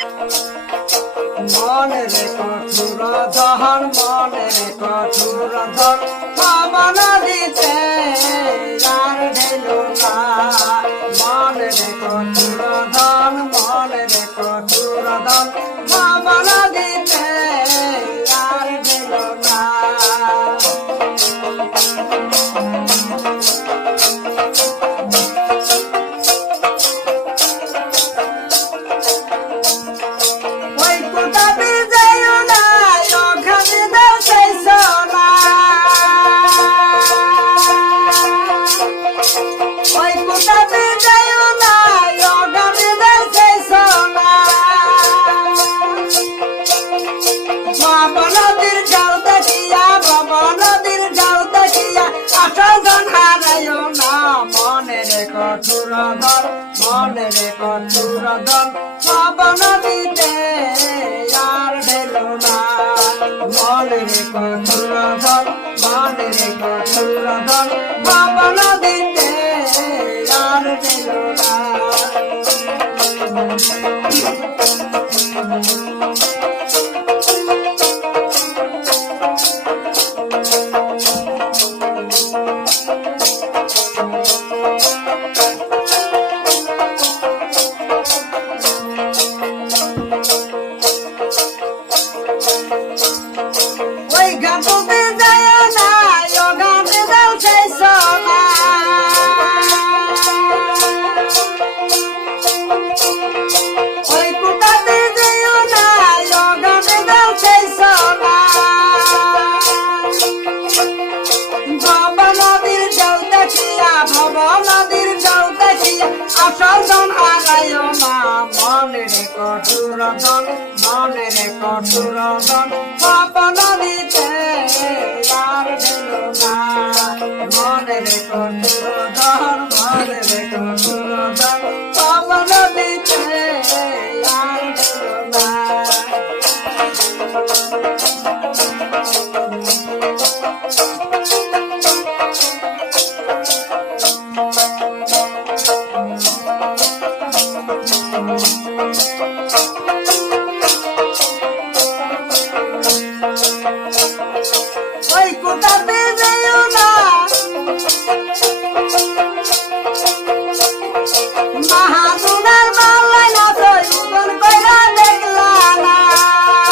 মনের কঠোর ধন মনের কঠোর ধন পাবন দিতে আর ঢেল না। মনের কঠোর ধন মনের কঠোর ধন পাবন দিতে আর ঢেল না। কঠোর ধন মনের কঠোর ধন পাবন দিতে আর ঢেল না। মনের কঠোর ধন মনের কঠোর ধন পাবন দিতে আর ঢেল না। মনের কঠোর ধন মনের কঠোর ধন পাবন দিতে আর ঢেল না। মনের কঠোর ধন মনের কঠোর ধন পাবন দিতে আর ঢেল না।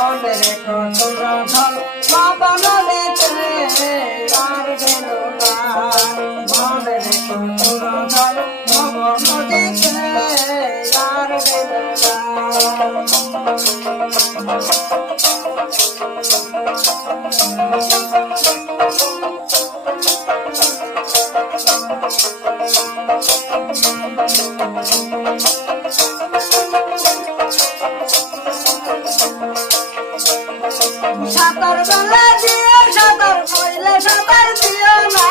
মনের কঠোর ধন পাবন দিতে আর ঢেল না। মনের কঠোর ধন পাবন দিতে আর ঢেল না। সাঁতার বেলা দিও সাঁতার কইলে সাঁতার দিও না।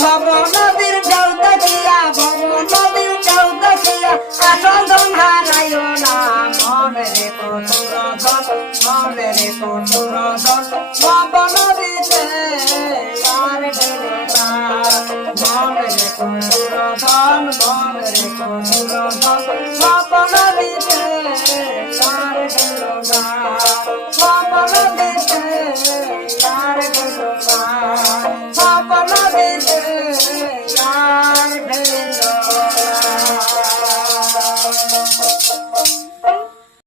ভব নদীর ঢেউ দেখিয়া ভব নদীর ঢেউ দেখিয়া আসল ধন হারাইও না। মনের কঠোর ধন মনের কঠোর ধন পাবন দিতে আর ঢেল না। মনের কঠোর ধন মনের কঠোর ধন পাবন দিতে